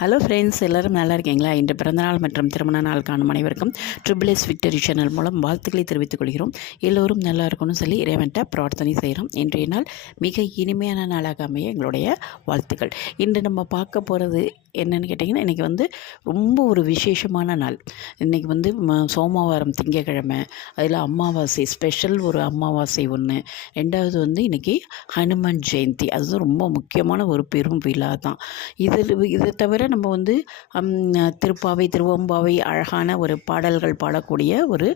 Hello friends, எல்லோரும் நல்லா இருக்கீங்களா? இன்று பிறந்தநாள் மற்றும் திருமண நாள் காணும் அனைவருக்கும் ட்ரிபிள் விக்டரி சேனல் மூலம் வாழ்த்துக்களை தெரிவித்துக் கொள்கிறோம். எல்லோரும் நல்லா இருக்கணும்னு சொல்லி இறைவன்ட்ட பிரார்த்தனை செய்கிறோம். இன்றைய நாள் மிக இனிமையான நாளாக அமைய எங்களுடைய வாழ்த்துக்கள். இன்று நம்ம பார்க்க போகிறது என்னென்னு கேட்டிங்கன்னா, இன்றைக்கி ரொம்ப ஒரு விசேஷமான நாள். இன்றைக்கி சோமவாரம் திங்கக்கிழமை, அதில் அமாவாசை, ஸ்பெஷல் ஒரு அமாவாசை ஒன்று. ரெண்டாவது இன்றைக்கி ஹனுமன் ஜெயந்தி. அது ரொம்ப முக்கியமான ஒரு பெரும் விழா தான். இதை தவிர நம்ம திருப்பாவை, திருவம்பாவை, அழகான ஒரு பாடல்கள் பாடக்கூடிய ஒரு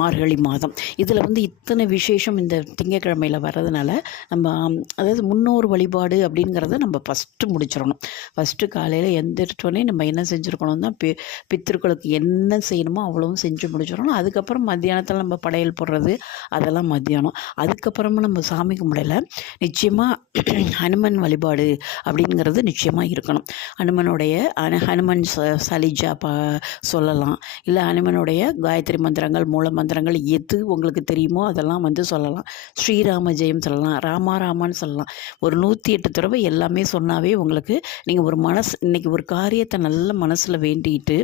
மார்கழி மாதம். இதில் இத்தனை விசேஷம் இந்த திங்கக்கிழமையில் வர்றதுனால நம்ம அதாவது முன்னோர் வழிபாடு அப்படிங்கிறத நம்ம ஃபஸ்ட்டு முடிச்சிடணும். ஃபஸ்ட்டு காலையில் எந்திரிச்சோடனே நம்ம என்ன செஞ்சுருக்கணும் தான், பித்திருக்களுக்கு என்ன செய்யணுமோ அவ்வளவும் செஞ்சு முடிச்சிடணும். அதுக்கப்புறம் மத்தியானத்தில் நம்ம படையல் போடுறது அதெல்லாம் மத்தியானம். அதுக்கப்புறமா நம்ம சாமி கும்பிடல, நிச்சயமாக ஹனுமன் வழிபாடு அப்படிங்கிறது நிச்சயமாக இருக்கணும். ஹனுமன் சலிஜா சொல்லலாம், இல்லை ஹனுமனுடைய காயத்ரி மந்திரங்கள், மூல மந்திரங்கள் எது உங்களுக்கு தெரியுமோ அதெல்லாம் சொல்லலாம். ஸ்ரீராம ஜெயம் சொல்லலாம், ராமான்னு சொல்லலாம். ஒரு 108 தடவை எல்லாமே சொன்னாவே உங்களுக்கு நீங்கள் ஒரு இன்றைக்கி ஒரு காரியத்தை நல்ல மனசில் வேண்டிட்டு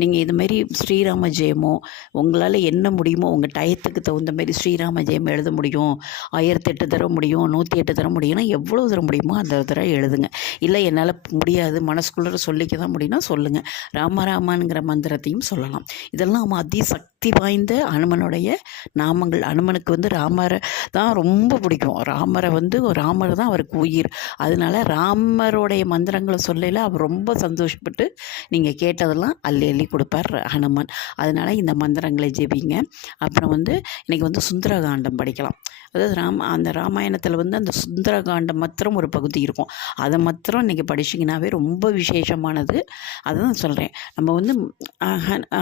நீங்கள் இதுமாரி ஸ்ரீராம ஜெயமோ உங்களால் என்ன முடியுமோ உங்கள் டயத்துக்கு தகுந்த மாதிரி ஸ்ரீராம ஜெயம் எழுத முடியும். 1008 தடவை முடியும், 108 தடவை முடியும்னா எவ்வளோ தடவை முடியுமோ அந்த தடவை எழுதுங்க. இல்லை என்னால் முடியாது, மனசுக்குள்ளே சொல்லிக்க தான் முடியும்னா சொல்லுங்கள். ராமாங்கிற மந்திரத்தையும் சொல்லலாம். இதெல்லாம் அதிசக்தி வாய்ந்த ஹனுமனுடைய நாமங்கள். ஹனுமனுக்கு ராமரை தான் ரொம்ப பிடிக்கும். ராமர் தான் அவருக்கு உயிர். அதனால ராமருடைய மந்திரங்களை சொல்லல அவர் ரொம்ப சந்தோஷப்பட்டு நீங்கள் கேட்டதெல்லாம் அள்ளி அள்ளி கொடுப்பார் ஹனுமான். அதனால் இந்த மந்திரங்களை ஜெபிங்க. அப்புறம் இன்றைக்கி சுந்தரகாண்டம் படிக்கலாம். அதாவது அந்த ராமாயணத்தில் அந்த சுந்தரகாண்டம் மாத்திரம் ஒரு பகுதி இருக்கும். அதை மாத்திரம் இன்றைக்கி படிச்சிங்கனாவே ரொம்ப விசேஷமானது. அதை தான் சொல்கிறேன். நம்ம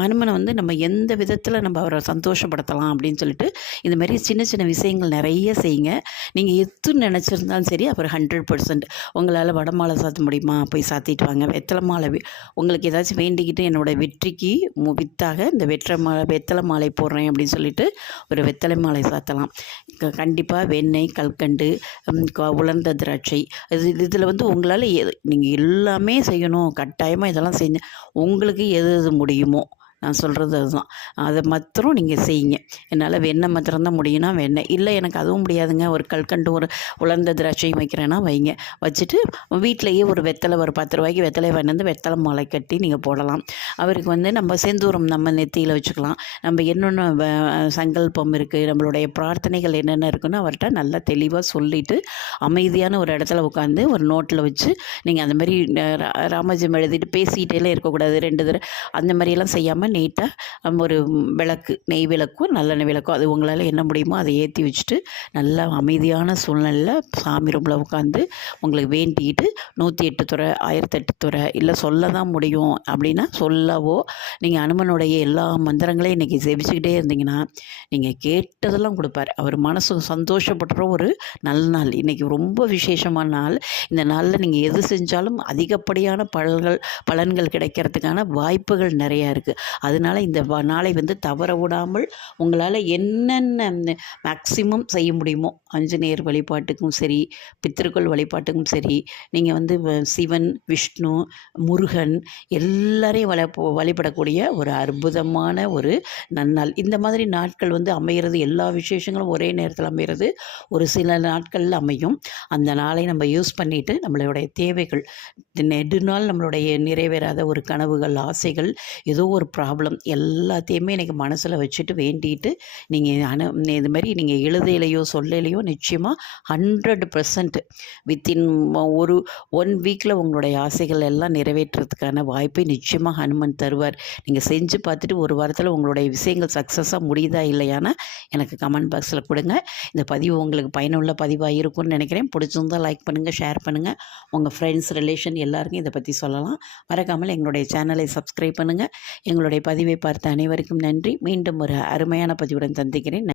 ஹனுமனை நம்ம எந்த விதத்தில் நம்ம அவரை சந்தோஷப்படுத்தலாம் அப்படின்னு சொல்லிட்டு இதுமாரி சின்ன சின்ன விஷயங்கள் நிறைய செய்யுங்க. நீங்கள் எது நினச்சிருந்தாலும் சரி, அப்புறம் 100% உங்களால் வடமாலை சாத்த முடியுமா, போய் சாத்திட்டு வாங்க. வெத்தலை மாலை உங்களுக்கு ஏதாச்சும் வேண்டிக்கிட்டு என்னோடய வெற்றிக்கு வித்தாக இந்த வெத்தலை மாலை போடுறேன் அப்படின்னு சொல்லிட்டு ஒரு வெத்தலை மாலை சாத்தலாம். கண்டிப்பாக வெண்ணெய், கல்கண்டு, உலர்ந்த திராட்சை, இதில் உங்களால் நீங்கள் எல்லாமே செய்யணும். கட்டாயமாக இதெல்லாம் செஞ்சு உங்களுக்கு எது முடியுமோ, நான் சொல்கிறது அதுதான், அதை மாத்திரம் நீங்கள் செய்யுங்க. என்னால் வெண்ணெய் மாத்திரம் தான் முடியும்னா வெண்ணெய், இல்லை எனக்கு அதுவும் முடியாதுங்க, ஒரு கல்கண்டு ஒரு உலர்ந்த திராட்சையும் வைக்கிறேன்னா வைங்க. வச்சுட்டு வீட்டிலையே ஒரு வெத்தலை, ஒரு 10 ரூபாய்க்கு வெத்தலை வாங்கிட்டு வெத்தலை மாலை கட்டி நீங்கள் போடலாம். அவருக்கு நம்ம செந்தூரம் நம்ம நெத்தியில் வச்சுக்கலாம். நம்ம என்னென்ன சங்கல்பம் இருக்குது, நம்மளுடைய பிரார்த்தனைகள் என்னென்ன இருக்குன்னு அவர்கிட்ட நல்லா தெளிவாக சொல்லிவிட்டு அமைதியான ஒரு இடத்துல உட்காந்து ஒரு நோட்டில் வச்சு நீங்கள் அந்த மாதிரி ராமஜெயம் எழுதிட்டு பேசிக்கிட்டே இருக்கக்கூடாது. 2 தடவை அந்த மாதிரியெல்லாம் செய்யாமல் நீட்டாக ஒரு விளக்கு, நெய் விளக்கோ நல்லெண்ணெய் விளக்கோ, அது உங்களால் என்ன முடியுமோ அதை ஏற்றி வச்சுட்டு நல்லா அமைதியான சூழ்நிலையில் சாமி ரூமில் உட்காந்து உங்களுக்கு வேண்டிக்கிட்டு 108 துறை, 1008 துறை, இல்லை சொல்ல தான் முடியும் அப்படின்னா சொல்லவோ, நீங்கள் ஹனுமனுடைய எல்லா மந்திரங்களையும் இன்றைக்கி ஜெபிச்சுக்கிட்டே இருந்தீங்கன்னா நீங்கள் கேட்டதெல்லாம் கொடுப்பார். அவர் மனசு சந்தோஷப்படுற ஒரு நல்ல நாள். இன்றைக்கி ரொம்ப விசேஷமான நாள். இந்த நாளில் நீங்கள் எது செஞ்சாலும் அதிகப்படியான பலன்கள் கிடைக்கிறதுக்கான வாய்ப்புகள் நிறையா இருக்குது. அதனால் இந்த நாளை தவற விடாமல் உங்களால் என்னென்ன மேக்சிமம் செய்ய முடியுமோ, ஆஞ்சநேயர் வழிபாட்டுக்கும் சரி, பித்திருக்கள் வழிபாட்டுக்கும் சரி, நீங்கள் சிவன், விஷ்ணு, முருகன் எல்லாரையும் வழிபடக்கூடிய ஒரு அற்புதமான ஒரு நன்னாள். இந்த மாதிரி நாட்கள் அமைகிறது, எல்லா விசேஷங்களும் ஒரே நேரத்தில் அமைகிறது ஒரு சில நாட்களில் அமையும். அந்த நாளை நம்ம யூஸ் பண்ணிவிட்டு நம்மளுடைய தேவைகள், நெடுநாள் நம்மளுடைய நிறைவேறாத ஒரு கனவுகள், ஆசைகள், ஏதோ ஒரு ப்ராப்ளம் எல்லாத்தையுமே எனக்கு மனசில் வச்சுட்டு வேண்டிட்டு நீங்கள் இது மாதிரி நீங்கள் எழுதையிலையோ சொல்லலையோ நிச்சயமாக 100% வித்தின் ஒரு 1 வீக்கில் உங்களுடைய ஆசைகள் எல்லாம் நிறைவேற்றுறதுக்கான வாய்ப்பை நிச்சயமாக ஹனுமன் தருவார். நீங்கள் செஞ்சு பார்த்துட்டு ஒரு வாரத்தில் உங்களுடைய விஷயங்கள் சக்ஸஸாக முடியுதா இல்லையானா எனக்கு கமெண்ட் பாக்ஸில் கொடுங்க. இந்த பதிவு உங்களுக்கு பயனுள்ள பதிவாக இருக்கும்னு நினைக்கிறேன். பிடிச்சிருந்தால் லைக் பண்ணுங்கள், ஷேர் பண்ணுங்கள், உங்கள் ஃப்ரெண்ட்ஸ், ரிலேஷன் எல்லாருக்கும் இதை பற்றி சொல்லலாம். மறக்காமல் எங்களுடைய சேனலை சப்ஸ்கிரைப் பண்ணுங்கள். எங்களுடைய பதிவை பார்த்த அனைவருக்கும் நன்றி. மீண்டும் ஒரு அருமையான பதிவுடன் சந்திக்கிறேன்.